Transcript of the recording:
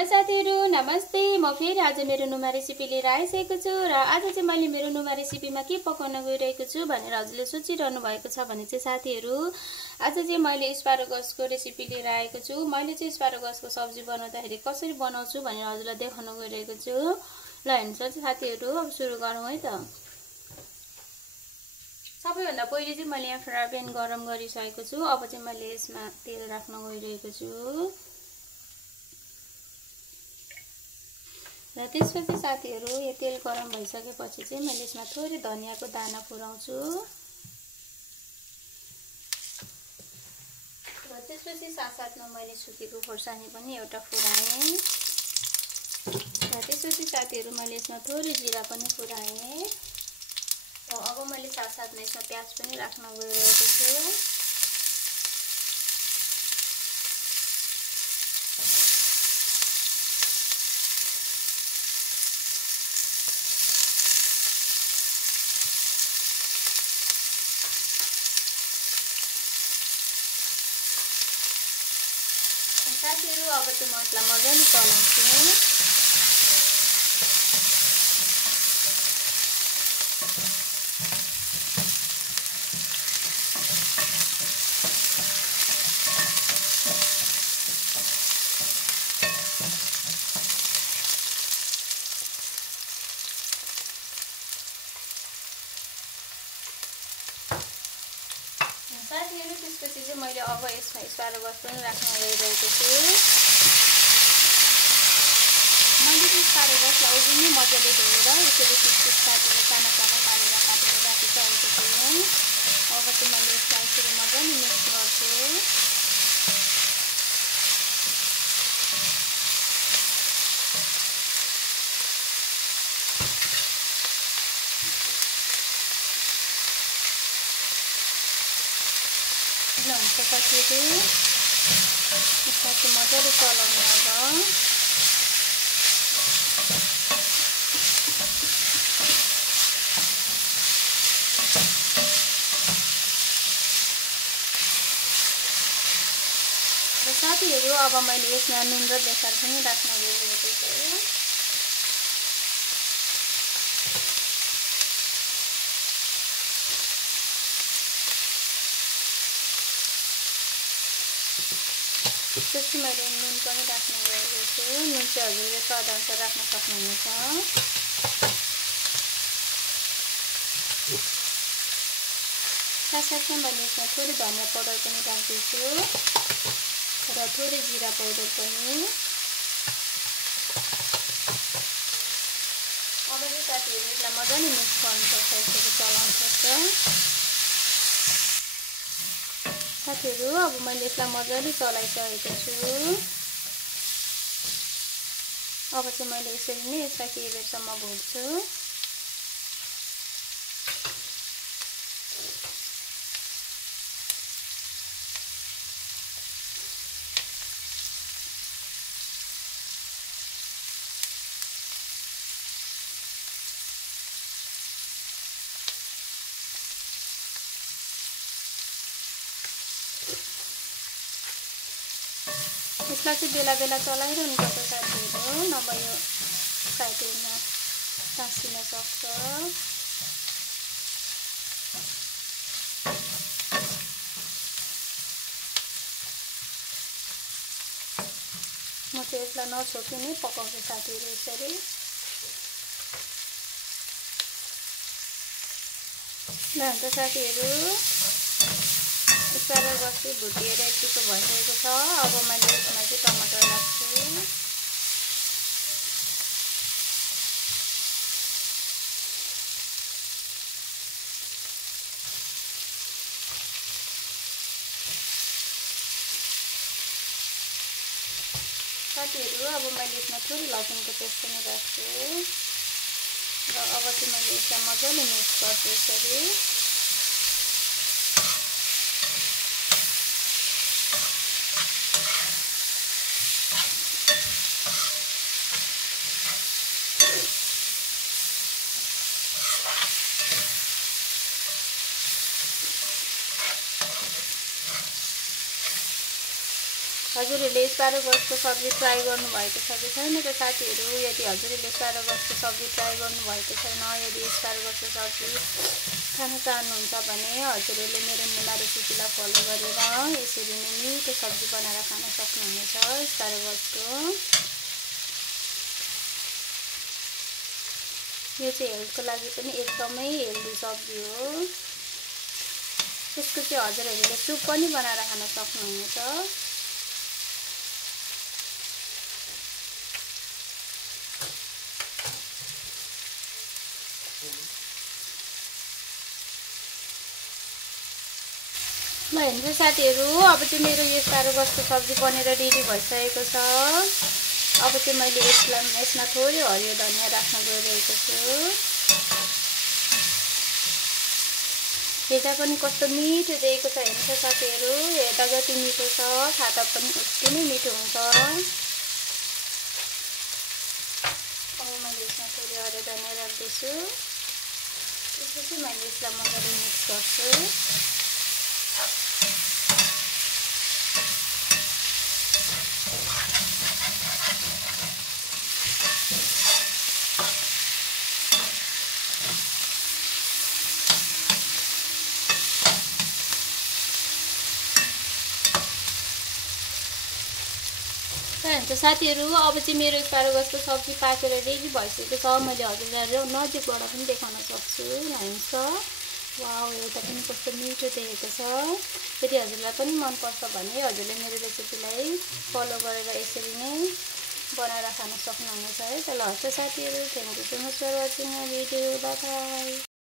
Hello साथीहरु नमस्ते। म फेरि आज मेरो नुमा रेसिपी लिएर आइसकेको छु र आज चाहिँ मैले मेरो नुमा रेसिपीमा के पकाउन गइरहेको छु भनेर हजुरले सोचिरहनु भएको छ भने चाहिँ साथीहरु आज चाहिँ मैले स्पारोगसको रेसिपी लिएर आएको छु। मैले चाहिँ स्पारोगसको सब्जी बनाउँदाखेरि कसरी बनाउँछु भनेर हजुरलाई देखाउन गइरहेको छु। ल हेर्नुस् साथीहरु, अब सुरु गरौँ है त। सबैभन्दा पहिले चाहिँ मैले यहाँ फ्राई प्यान गरम गरिसकेको छु। अब चाहिँ मैले यसमा तेल राख्न गइरहेको छु र त्यसपछि साथीहरु यो तेल गरम भइसकेपछि चाहिँ मैले यसमा थोरै धनियाको दाना फुराउँछु र त्यसपछि साथसाथमा मैले सुकेको खोर्सानी पनि एउटा फुराएँ र त्यसपछि साथीहरु मैले यसमा थोरै जिरा पनि फुराएँ र अब मैले साथसाथमा यसमा प्याज पनि राख्न गइरहेको छु। साथीहरु अब चाहिँ मसला मजाले चलाउँछु। साथीहरु त्यसपछि चाहिँ मैले अब यसमा स्पारोगस पनि राख्न गइरहेको छु। मैले चाहिँ स्पारोगसलाई अघि नै मजाले धोएर यसरी पिस काटेर साना साना पारेर काटेर राखिसकेको थिएँ। अब चाहिँ मैले यसलाई यसरी मजाले मिक्स गर्छु। हुन्छ साथीहरु, यसलाई चाहिँ मजाले चलाउनु अब। र साथीहरु अब मैले यसमा नुन र बेसार पनि राख्न गइरहेको छु। त्यसपछि मैले नुन पनि राख्न गएको छु। नुन चाहिँ हजुरले स्वाद अनुसार राख्न सक्नुहुन्छ। साथसाथमा मैले यसमा थोरै धनिया पाउडर पनि राख्दैछु र थोरै जिरा पाउडर पनि। अब चाहिँ साथीहरु यसलाई मजाले मिक्स गर्नुपर्छ, यसरी चलाउनुपर्छ। साथीहरु अब मैले यसलाई मजाले चलाइसकेको छु। अब चाहिँ मैले यसरी नै यसलाई केही बेरसम्म भुट्छु। यसलाई चाहिँ बेला बेला चलाइरहनुपर्छ साथीहरु, नभए यो साइडमा टाँसिन सक्छ। म चाहिँ यसलाई नछोपी नै पकाउँछु साथीहरु यसरी। ल हुन्छ साथीहरु, स्पारोगस चाहिँ भुटिएर यतिको भइसकेको छ। अब मैले यसमा चाहिँ टमाटर राख्छु। साथीहरु अब मैले यसमा थोरै लसुनको पेस्ट पनि राख्छु र अब चाहिँ मैले यसलाई मजाले मिक्स गर्छु यसरी। हजुरहरूले एस्पारागसको सब्जी ट्राई गर्नुभएको छ कि छैन त साथीहरू? यदि हजुरहरूले एस्पारागसको सब्जी ट्राई गर्नुभएको छैन, यदि एस्पारागसको सब्जी खान चाहनुहुन्छ भने हजुरहरूले मेरो नयाँ रेसिपीलाई फलो गरेर यसरी नै मिठो सब्जी बनाएर खान सक्नुहुनेछ एस्पारागसको। यो चाहिँ हेल्थको लागि पनि एकदमै हेल्दी सब्जी हो। यसको चाहिँ हजुरहरूले सुप पनि बनाएर खान सक्नुहुनेछ। ल हेर्नु साथीहरू, अब चाहिँ मेरो यो एस्पारागसको सब्जी बनेर रेडी भइसकेको छ। अब चाहिँ मैले यसमा थोरै हरियो धनिया राख्न गइरहेको छु। हेर्दा पनि कस्तो मिठो देखिएको छ हेर्नु साथीहरू। हेर्दा जति मिठो छ खाँदा पनि उति नै मिठो हुन्छ। अब मैले यसमा थोरै हरियो धनिया राख्दैछु। त्यसपछि मैले यसलाई मजाले मिक्स गर्छु। हुन्छ साथीहरू, अब चाहिँ मेरो एस्पारागसको सब्जी पाकेर रेडी भइसकेको छ। मैले हजुरलाई नजिकबाट पनि देखाउन सक्छु। हेर्नुहोस् त, वाउ, हेर्दा पनि कस्तो मिठो देखेको छ। यदि हजुरलाई पनि मनपर्छ भने हजुरले मेरो रेसिपीलाई फलो गरेर यसरी नै बनाएर खान सक्नुहुनेछ है त। ल साथीहरू, thank you so much for watching my video. Bye by.